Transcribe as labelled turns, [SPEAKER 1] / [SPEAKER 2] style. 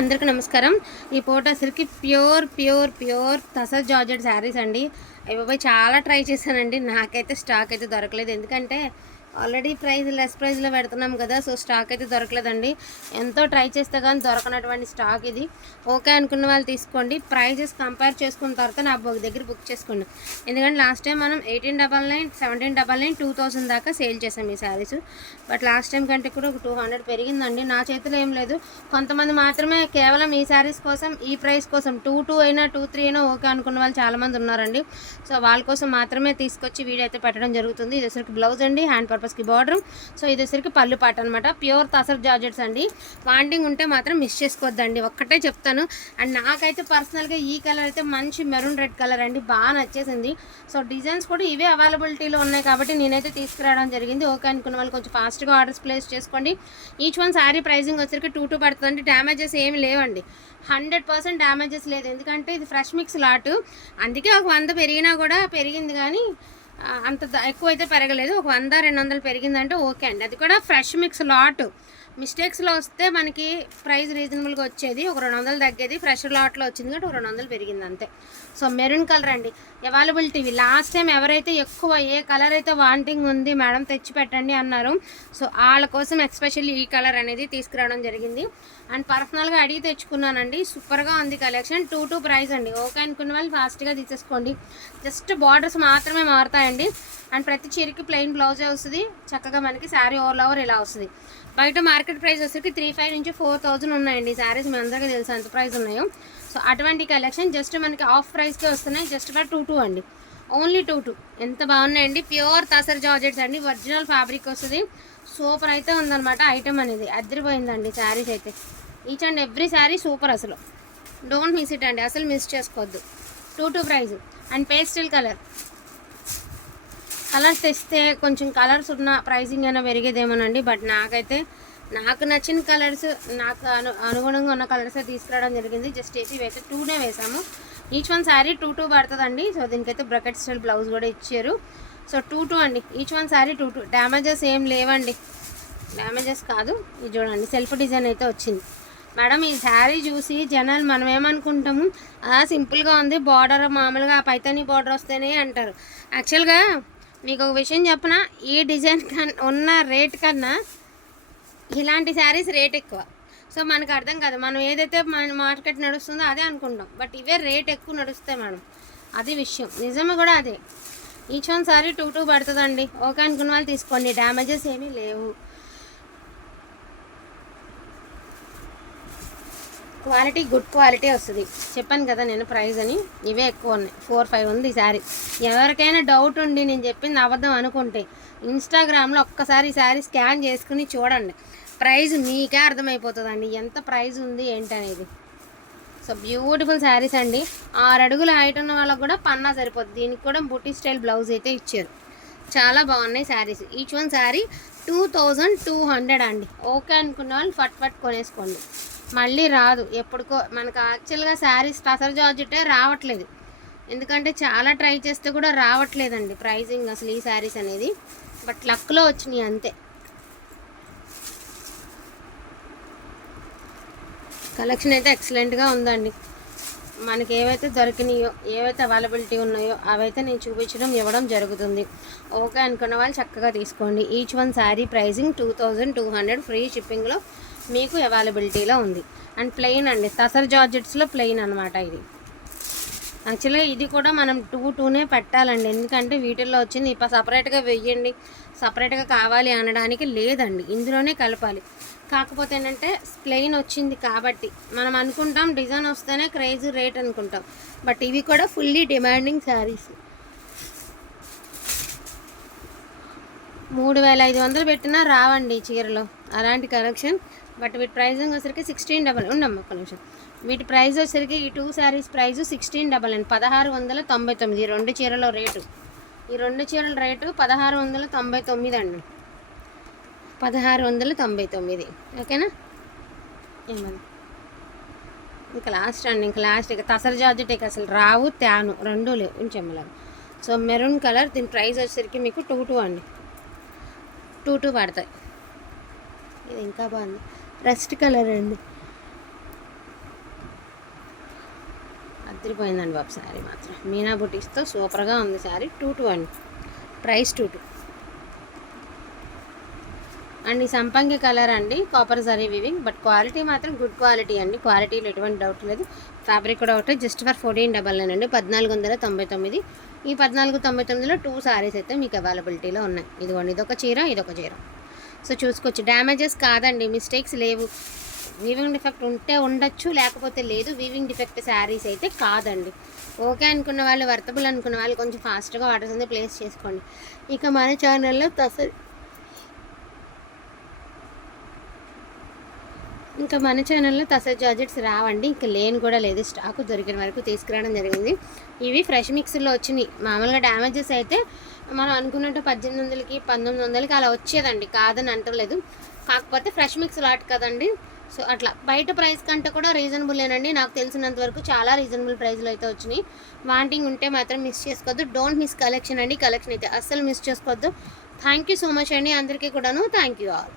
[SPEAKER 1] అందరికీ నమస్కారం. ఈ పూట అసలుకి pure pure pure tussar georgette saris అండి. అవి బాబాయ్ చాలా ట్రై చేశానండి. నాకైతే స్టాక్ అయితే దొరకలేదు. ఎందుకంటే ఆల్రెడీ ప్రైస్ లెస్ ప్రైస్లో పెడుతున్నాం కదా సో స్టాక్ అయితే దొరకలేదండి. ఎంతో ట్రై చేస్తే కానీ దొరకనటువంటి స్టాక్ ఇది. ఓకే అనుకున్న వాళ్ళు తీసుకోండి. ప్రైజెస్ కంపేర్ చేసుకున్న తర్వాత నా బుక్ దగ్గర బుక్ చేసుకోండి. ఎందుకంటే లాస్ట్ టైం మనం eighteen double nine seventeen double nine two thousand దాకా సేల్ చేసాం ఈ శారీస్ బట్ లాస్ట్ టైం కంటే కూడా ఒక టూ హండ్రెడ్ పెరిగిందండి. నా చేతిలో ఏం లేదు. కొంతమంది మాత్రమే కేవలం ఈ శారీస్ కోసం ఈ ప్రైస్ కోసం టూ టూ అయినా టూ త్రీ అయినా ఓకే అనుకున్న వాళ్ళు చాలామంది ఉన్నారండి. సో వాళ్ళ కోసం మాత్రమే తీసుకొచ్చి వీడియో అయితే పెట్టడం జరుగుతుంది. ఇది వచ్చరికి బ్లౌజ్ అండి హ్యాండ్ పర్పస్కి బార్డర్. సో ఇది వచ్చరికి పళ్ళు పాట అనమాట ప్యూర్ తసర్ జార్జెట్స్ అండి. వాంటింగ్ ఉంటే మాత్రం మిస్ చేసుకోవద్దండి. ఒక్కటే చెప్తాను. అండ్ నాకైతే పర్సనల్గా ఈ కలర్ అయితే మంచి మెరూన్ రెడ్ కలర్ అండి. బాగా నచ్చేసింది. సో డిజైన్స్ కూడా ఇవే అవైలబిలిటీలో ఉన్నాయి కాబట్టి నేనైతే తీసుకురావడం జరిగింది. ఓకే అనుకున్న వాళ్ళు కొంచెం ఫాస్ట్గా ఆర్డర్స్ ప్లేస్ చేసుకోండి. ఈచ్ వన్ శారీ ప్రైజింగ్ వచ్చరికి టూ టూ పడుతుందండి. డ్యామేజెస్ ఏమి లేవండి. హండ్రెడ్ పర్సెంట్ డ్యామేజెస్ లేదు. ఎందుకంటే ఇది ఫ్రెష్ మిక్స్ లాట్ అందుకే ఒక వంద పెరిగినా కూడా పెరిగింది కానీ అంత ఎక్కువ అయితే పెరగలేదు. ఒక వంద రెండు వందలు పెరిగిందంటే ఓకే అండి. అది కూడా ఫ్రెష్ మిక్స్ లాట్. మిస్టేక్స్లో వస్తే మనకి ప్రైస్ రీజనబుల్గా వచ్చేది. ఒక రెండు వందలు తగ్గేది. ఫ్రెష్ లాట్లో వచ్చింది కాబట్టి ఒక రెండు వందలు పెరిగింది అంతే. సో మెరూన్ కలర్ అండి. అవైలబిలిటీ లాస్ట్ టైం ఎవరైతే ఎక్కువ ఏ కలర్ అయితే వాంటింగ్ ఉంది మేడం తెచ్చి పెట్టండి అన్నారు. సో వాళ్ళ కోసం ఎక్స్పెషల్లీ ఈ కలర్ అనేది తీసుకురావడం జరిగింది. అండ్ పర్సనల్గా అడిగి తెచ్చుకున్నానండి. సూపర్గా ఉంది కలెక్షన్. టూ టూ ప్రైస్ అండి. ఓకే అనుకున్న వాళ్ళు ఫాస్ట్గా తీసేసుకోండి. జస్ట్ బార్డర్స్ మాత్రమే మారుతాయండి. అండ్ ప్రతి చీరకి ప్లెయిన్ బ్లౌజే వస్తుంది. చక్కగా మనకి శారీ ఓవర్ ఓవర్ ఇలా వస్తుంది. బయట మార్కెట్ ప్రైస్ వచ్చేసరికి త్రీ ఫైవ్ నుంచి ఫోర్ థౌజండ్ ఉన్నాయండి. శారీస్ మీ అందరికీ తెలుసు ఎంత ప్రైస్ ఉన్నాయో. సో అటువంటి కలెక్షన్ జస్ట్ మనకి ఆఫ్ ప్రైస్కే వస్తున్నాయి. జస్ట్ ఫర్ టూ టూ అండి. Only two two. ఎంత బాగున్నాయండి. ప్యూర్ తసర్ జార్జెట్స్ అండి. ఒరిజినల్ ఫ్యాబ్రిక్ వస్తుంది. సూపర్ అయితే ఉందన్నమాట ఐటమ్ అనేది. అద్దరిపోయిందండి శారీస్ అయితే. Each and every sari super అసలు. డోంట్ మిస్ ఇట్ అండి. అసలు మిస్ చేసుకోవద్దు. Two two price and pastel colour colours తెస్తే కొంచెం కలర్స్ ఉన్న ప్రైసింగ్ అయినా పెరిగేదేమోనండి. బట్ నాకైతే నాకు నచ్చిన కలర్స్ నాకు అను అనుగుణంగా ఉన్న కలర్సే తీసుకురావడం జరిగింది. జస్ట్ ఏసీ వేస్తే టూనే వేసాము. Each one sari two two పడుతుందండి. సో దీనికైతే బ్రకెట్ స్టైల్ బ్లౌజ్ కూడా ఇచ్చారు. సో టూ టూ అండి. Each one sari two two damages ఏం లేవండి. డ్యామేజెస్ కాదు. ఇది చూడండి. సెల్ఫ్ డిజైన్ అయితే వచ్చింది. మేడం ఈ శారీ చూసి జనాలు మనం ఏమనుకుంటాము ఆ సింపుల్గా ఉంది బార్డర్ మామూలుగా పైతని బార్డర్ వస్తేనే అంటారు. యాక్చువల్గా మీకు ఒక విషయం చెప్పిన? ఈ డిజైన్ కన్నా ఉన్న రేట్ కన్నా ఇలాంటి శారీస్ రేట్ ఎక్కువ. సో మనకు అర్థం కాదు. మనం ఏదైతే మన మార్కెట్ నడుస్తుందో అదే అనుకుంటాం. బట్ ఇవే రేట్ ఎక్కువ నడుస్తాయి మేడం. అది విషయం. నిజమే కూడా అదే. Each one sari two two పడుతుందండి. ఓకే అనుకున్న వాళ్ళు తీసుకోండి. డ్యామేజెస్ ఏమీ లేవు. క్వాలిటీ గుడ్ క్వాలిటీ వస్తుంది. చెప్పాను కదా నేను ప్రైస్ అని. ఇవే ఎక్కువ ఉన్నాయి. ఫోర్ ఫైవ్ ఉంది ఈ శారీ. ఎవరికైనా డౌట్ ఉండి నేను చెప్పింది అబద్ధం అనుకుంటే ఇన్స్టాగ్రామ్లో ఒక్కసారి ఈ శారీ స్కాన్ చేసుకుని చూడండి. ప్రైస్ మీకే అర్థమైపోతుందండి. ఎంత ప్రైస్ ఉంది ఏంటనేది. సో బ్యూటిఫుల్ శారీస్ అండి. ఆరు అడుగుల హైట్ ఉన్న వాళ్ళకి కూడా పన్నా సరిపోతుంది దీనికి కూడా బుటీ స్టైల్ బ్లౌజ్ అయితే ఇచ్చారు. చాలా బాగున్నాయి saris. Each one sari two thousand two hundred అండి. ఓకే అనుకున్న వాళ్ళు ఫట్ ఫట్ కొనేసుకోండి. మళ్ళీ రాదు. ఎప్పటికో మనకు యాక్చువల్గా శారీస్ టసర్ జార్జెటే రావట్లేదు. ఎందుకంటే చాలా ట్రై చేస్తే కూడా రావట్లేదండి ప్రైజింగ్ అసలు ఈ శారీస్ అనేది. బట్ లక్లో వచ్చినాయి అంతే. కలెక్షన్ అయితే ఎక్సలెంట్గా ఉందండి. మనకి ఏవైతే దొరికినాయో ఏవైతే అవైలబిలిటీ ఉన్నాయో అవైతే నేను చూపించడం ఇవ్వడం జరుగుతుంది. ఓకే అనుకున్న వాళ్ళు చక్కగా తీసుకోండి. Each one sari pricing two thousand two hundred free షిప్పింగ్లో మీకు అవైలబిలిటీలో ఉంది. అండ్ ప్లెయిన్ అండి తసర్ జార్జెట్స్లో ప్లెయిన్ అనమాట ఇది. యాక్చువల్గా ఇది కూడా మనం టూ టూనే పెట్టాలండి. ఎందుకంటే వీటిల్లో వచ్చింది సపరేట్గా వెయ్యండి సపరేట్గా కావాలి అనడానికి లేదండి. ఇందులోనే కలపాలి. కాకపోతే ఏంటంటే ప్లెయిన్ వచ్చింది కాబట్టి మనం అనుకుంటాం డిజైన్ వస్తేనే క్రేజ్ రేట్ అనుకుంటాం. బట్ ఇవి కూడా ఫుల్లీ డిమాండింగ్ శారీస్ మూడు వేల ఐదు వందలు పెట్టినా రావండి చీరలో. అలాంటి కలెక్షన్ బట్ వీటి ప్రైజింగ్ వచ్చరికి సిక్స్టీన్ డబల్ ఉండమ్మ ఒక్క నిమిషం. వీటి ప్రైస్ వచ్చరికి ఈ two saris price sixteen double and. పదహారు వందల తొంభై తొమ్మిది. ఈ రెండు చీరల రేటు. ఈ రెండు చీరల రేటు పదహారు వందల తొంభై తొమ్మిది అండి. పదహారు వందల తొంభై తొమ్మిది. ఓకేనా? ఏమన్నా ఇంకా లాస్ట్ అండి. ఇంకా లాస్ట్ ఇక తసర జార్జెట్ అసలు రావు త్యాను రెండు లేవు. ఉంచెమ్మలాగా సో మెరూన్ కలర్ దీని ప్రైస్ వచ్చేసరికి మీకు టూ టూ అండి. టూ టూ పడతాయి. ఇది ఇంకా బాగుంది. రెస్ట్ కలర్ అండి. అదిరిపోయిందండి బాబు శారీ మాత్రం. మీనా బుటీస్తో సూపర్గా ఉంది శారీ. టూ టూ అండి. Price two two. అండ్ ఈ సంపంగి కలర్ అండి. Copper zari weaving. But quality మాత్రం గుడ్ క్వాలిటీ అండి. క్వాలిటీలో ఎటువంటి డౌట్ లేదు. ఫ్యాబ్రిక్ కూడా ఒకటే. Just for fourteen double nine అండి. పద్నాలుగు వందల తొంభై తొమ్మిది. ఈ పద్నాలుగు తొంభై తొమ్మిదిలో టూ శారీస్ అయితే మీకు అవైలబిలిటీలో ఉన్నాయి. ఇదిగోండి ఇదొక చీర ఇదొక చీర. సో చూసుకోవచ్చు. డ్యామేజెస్ కాదండి. మిస్టేక్స్ లేవు. వీవింగ్ డిఫెక్ట్ ఉంటే ఉండొచ్చు లేకపోతే లేదు. వీవింగ్ డిఫెక్ట్ శారీస్ అయితే కాదండి. ఓకే అనుకున్న వాళ్ళు వర్తబుల్ అనుకున్న వాళ్ళు కొంచెం ఫాస్ట్గా ఆర్డర్స్ అనేది ప్లేస్ చేసుకోండి. ఇక మన ఛానల్లో తస ఇంకా మన ఛానల్లో తస జాజెట్స్ రావండి. ఇంకా లేని కూడా లేదు. స్టాక్ దొరికిన వరకు తీసుకురావడం జరిగింది. ఇవి ఫ్రెష్ మిక్స్లో వచ్చినాయి. మామూలుగా డ్యామేజెస్ అయితే మనం అనుకున్నట్టు పద్దెనిమిది వందలకి పంతొమ్మిది వందలకి అలా వచ్చేదండి. కాదని అంటలేదు. కాకపోతే ఫ్రెష్ మిక్స్ లాట్ కదండి. సో అట్లా. బయట ప్రైస్ కంటే కూడా రీజనబులేనండి నాకు తెలిసినంత వరకు చాలా రీజనబుల్ ప్రైస్లో అయితే వచ్చినాయి. వాంటింగ్ ఉంటే మాత్రం మిస్ చేసుకోవద్దు. డోంట్ మిస్ కలెక్షన్ అండి. కలెక్షన్ అయితే అస్సలు మిస్ చేసుకోవద్దు. థ్యాంక్ యూ సో మచ్ అండి అందరికీ కూడాను. Thank you all